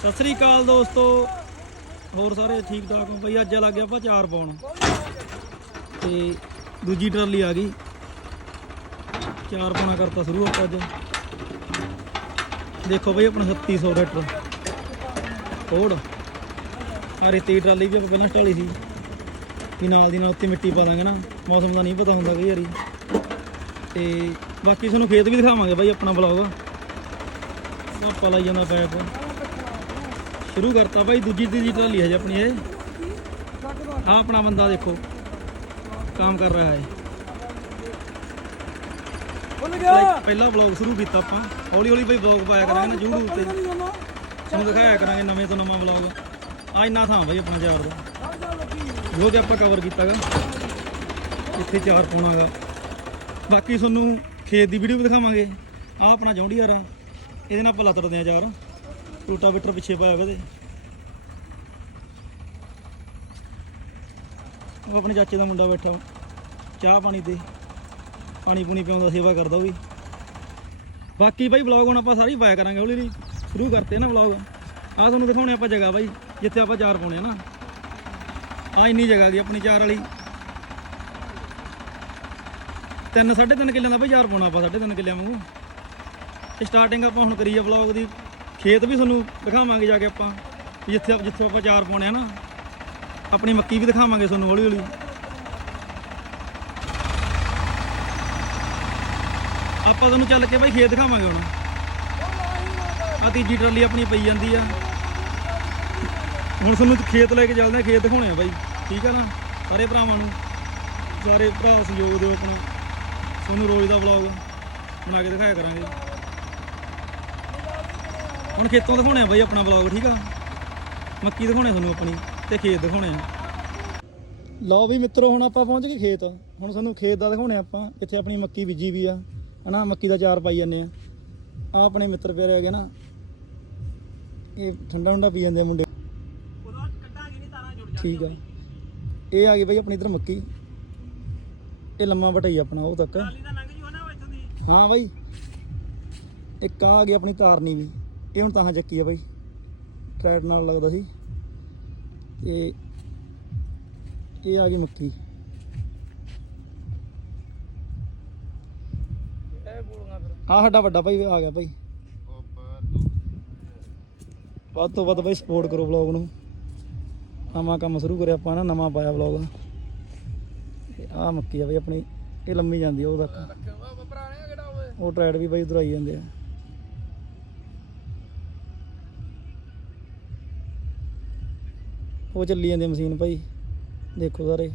ਸਤਿ ਸ੍ਰੀ ਅਕਾਲ ਦੋਸਤੋ। ਹੋਰ ਸਾਰੇ ਠੀਕ ਠਾਕ ਹੋ? ਬਈ ਅੱਜ ਲੱਗ ਗਿਆ ਆਪਾਂ ਚਾਰ ਪਾਉਣ ਤੇ ਦੂਜੀ ਟਰਾਲੀ ਆ ਗਈ। ਚਾਰ ਪਾਉਣਾ ਕਰਤਾ ਸ਼ੁਰੂ ਆਪਾਂ ਅੱਜ। ਦੇਖੋ ਬਈ ਆਪਣਾ 3700 ਰੇਟਰ। ਕੋੜ ਆ ਰੇਤੀ ਟਰਾਲੀ ਵੀ ਆਪਾਂ ਪਹਿਲਾਂ ਢਾਲੀ ਸੀ। ਵੀ ਨਾਲ ਦੀ ਨਾਲ ਉੱਤੇ ਮਿੱਟੀ ਪਾ ਦਾਂਗੇ ਨਾ। ਮੌਸਮ ਦਾ ਨਹੀਂ ਪਤਾ ਹੁੰਦਾ ਕਈ ਵਾਰੀ। ਤੇ ਬਾਕੀ ਤੁਹਾਨੂੰ ਖੇਤ ਵੀ ਦਿਖਾਵਾਂਗੇ ਬਾਈ ਆਪਣਾ ਬਲੌਗ ਆਪਾਂ ਲਾਈ ਜਾਂਦਾ ਪੈਪ ਸ਼ੁਰੂ ਕਰਤਾ ਬਾਈ ਦੂਜੀ ਤੀਜੀ ਟਰਾਲੀ ਹੈ ਜੀ ਆਪਣੀ ਇਹ। ਆ ਆਪਣਾ ਬੰਦਾ ਦੇਖੋ ਕੰਮ ਕਰ ਰਿਹਾ ਹੈ ਪਹਿ- ਪਹਿਲਾ ਬਲੌਗ ਸ਼ੁਰੂ ਕੀਤਾ ਆਪਾਂ। ਹੌਲੀ ਹੌਲੀ ਬਾਈ ਬਲੌਗ ਪਾਇਆ ਕਰਾਂਗੇ ਨਾ YouTube ਤੇ ਤੁਹਾਨੂੰ ਦਿਖਾਇਆ ਕਰਾਂਗੇ ਨਵੇਂ ਤੋਂ ਨਵਾਂ ਬਲੌਗ ਆ ਇੰਨਾ ਥਾਂ ਬਾਈ ਆਪਣਾ ਚਾਰ ਦਾ। ਜੋ ਕਿ ਆਪਾਂ ਕਵਰ ਕੀਤਾਗਾ। ਇੱਥੇ ਚਾਰ ਪਾਉਣਾਗਾ ਬਾਕੀ ਤੁਹਾਨੂੰ ਖੇਤ ਦੀ ਵੀਡੀਓ ਵੀ ਦਿਖਾਵਾਂਗੇ। ਆ ਆਪਣਾ ਜੌਂਡੀਆਰ ਆ। ਇਹਦੇ ਨਾਲ ਆਪਾਂ ਲੱਤੜਦੇ ਆ ਚਾਰ ਟੂਟਾ ਬਿਟਰ ਪਿੱਛੇ ਪਾਇਆ ਹੋਇਆ ਇਹਦੇ ਉਹ ਆਪਣੇ ਚਾਚੇ ਦਾ ਮੁੰਡਾ ਬੈਠਾ। ਚਾਹ ਪਾਣੀ ਤੇ ਪਾਣੀ ਪੂਣੀ ਪਿਆਉਂਦਾ ਸੇਵਾ ਕਰਦਾ ਉਹ ਵੀ। ਬਾਕੀ ਬਾਈ ਵਲੌਗ ਹੁਣ ਆਪਾਂ ਸਾਰੀ ਪਾਇਆ ਕਰਾਂਗੇ ਹੌਲੀ ਹੌਲੀ। ਸ਼ੁਰੂ ਕਰਤੇ ਨਾ ਵਲੌਗ ਆ ਤੁਹਾਨੂੰ ਦਿਖਾਉਣੇ ਆਪਾਂ ਜਗ੍ਹਾ ਬਾਈ, ਜਿੱਥੇ ਆਪਾਂ ਚਾਰ ਪਾਉਣੇ ਆ ਨਾ। ਆ ਇੰਨੀ ਜਗ੍ਹਾ ਦੀ ਆਪਣੀ ਚਾਰ ਵਾਲੀ। ਤਿੰਨ, ਸਾਢੇ ਤਿੰਨ ਕਿੱਲਿਆਂ ਦਾ ਬਾਈ ਚਾਰ ਪਾਉਣਾ ਆਪਾਂ, ਸਾਢੇ ਤਿੰਨ ਕਿੱਲਿਆਂ ਵਾਂਗੂ। ਤੇ ਸਟਾਰਟਿੰਗ ਆਪਾਂ ਹੁਣ ਕਰੀ ਆ ਵਲੌਗ ਦੀ। ਖੇਤ ਵੀ ਤੁਹਾਨੂੰ ਦਿਖਾਵਾਂਗੇ ਜਾ ਕੇ ਆਪਾਂ ਵੀ ਜਿੱਥੇ ਜਿੱਥੇ ਆਪਾਂ ਚਾਰ ਪਾਉਣੇ ਆ ਨਾ, ਆਪਣੀ ਮੱਕੀ ਵੀ ਦਿਖਾਵਾਂਗੇ ਤੁਹਾਨੂੰ ਹੌਲੀ ਹੌਲੀ। ਆਪਾਂ ਤੁਹਾਨੂੰ ਚੱਲ ਕੇ ਬਾਈ ਖੇਤ ਦਿਖਾਵਾਂਗੇ ਹੁਣ। ਆ ਤੀਜੀ ਟਰਾਲੀ ਆਪਣੀ ਪਈ ਜਾਂਦੀ ਆ। ਹੁਣ ਤੁਹਾਨੂੰ ਖੇਤ ਲੈ ਕੇ ਚੱਲਦੇ ਆ, ਖੇਤ ਦਿਖਾਉਣੇ ਆ ਬਾਈ। ਠੀਕ ਆ ਨਾ? ਸਾਰੇ ਭਰਾਵਾਂ ਨੂੰ। ਸਾਰੇ ਭਰਾ ਸਹਿਯੋਗ ਦਿਓ ਆਪਣਾ। ਤੁਹਾਨੂੰ ਰੋਜ਼ ਦਾ ਵਲੌਗ ਬਣਾ ਕੇ ਦਿਖਾਇਆ ਕਰਾਂਗੇ। ਹੁਣ ਖੇਤੋਂ ਦਿਖਾਉਣੇ ਆ ਬਾਈ ਆਪਣਾ ਵਲੌਗ ਠੀਕ ਆ? ਮੱਕੀ ਦਿਖਾਉਣੇ ਤੁਹਾਨੂੰ ਆਪਣੀ ਤੇ ਖੇਤ ਦਿਖਾਉਣੇ ਆ। ਲਓ ਵੀ ਮਿੱਤਰੋ ਹੁਣ ਆਪਾਂ ਪਹੁੰਚ ਗਏ ਖੇਤ। ਹੁਣ ਤੁਹਾਨੂੰ ਖੇਤ ਦਾ ਦਿਖਾਉਣੇ ਆਪਾਂ ਇੱਥੇ ਆਪਣੀ ਮੱਕੀ ਬੀਜੀ ਵੀ ਆ ਹਨਾ? ਮੱਕੀ ਦਾ ਚਾਰ ਪਾਈ ਜਾਂਦੇ ਆ। ਆ ਆਪਣੇ ਮਿੱਤਰ ਪਿਆਰੇ ਹੈਗੇ ਨਾ ਇਹ ਠੰਡਾ ਠੰਡਾ ਪੀ ਜਾਂਦੇ ਆ ਮੁੰਡੇ। ਠੀਕ ਆ। ਇਹ ਆ ਗਈ ਬਈ ਆਪਣੀ ਇਧਰ ਮੱਕੀ। ਇਹ ਲੰਮਾ ਵਟਾਈ ਆਪਣਾ ਉਹ ਤੱਕ। ਹਾਂ ਬਾਈ। ਇੱਕ ਆ ਗਈ ਆਪਣੀ ਤਾਰਨੀ ਵੀ। ਇਹ ਹੁਣ ਤਾਂ ਚੱਕੀ ਆ ਬਾਈ। ਟਰੈਕ ਨਾਲ ਲੱਗਦਾ ਸੀ। ਤੇ ਇਹ ਆ ਗਈ ਮੱਕੀ ਆ ਸਾਡਾ ਵੱਡਾ ਭਾਈ ਆ ਗਿਆ ਭਾਈ। ਵੱਧ ਤੋਂ ਵੱਧ ਭਾਈ ਸਪੋਰਟ ਕਰੋ ਵਲੌਗ ਨੂੰ। ਨਵਾਂ ਕੰਮ ਸ਼ੁਰੂ ਕਰਿਆ ਆਪਾਂ ਨਾ ਨਵਾਂ ਪਾਇਆ ਵਲੌਗ ਆ ਮੱਕੀ ਆ ਬਈ ਆਪਣੀ। ਇਹ ਲੰਮੀ ਜਾਂਦੀ ਉਹ ਤੱਕ ਉਹ ਟਰੈਡ ਵੀ ਬਾਈ ਉਧਰ ਆਈ ਜਾਂਦੇ ਆ। ਉਹ ਚੱਲੀ ਜਾਂਦੀ ਮਸ਼ੀਨ ਭਾਈ। ਦੇਖੋ ਸਾਰੇ।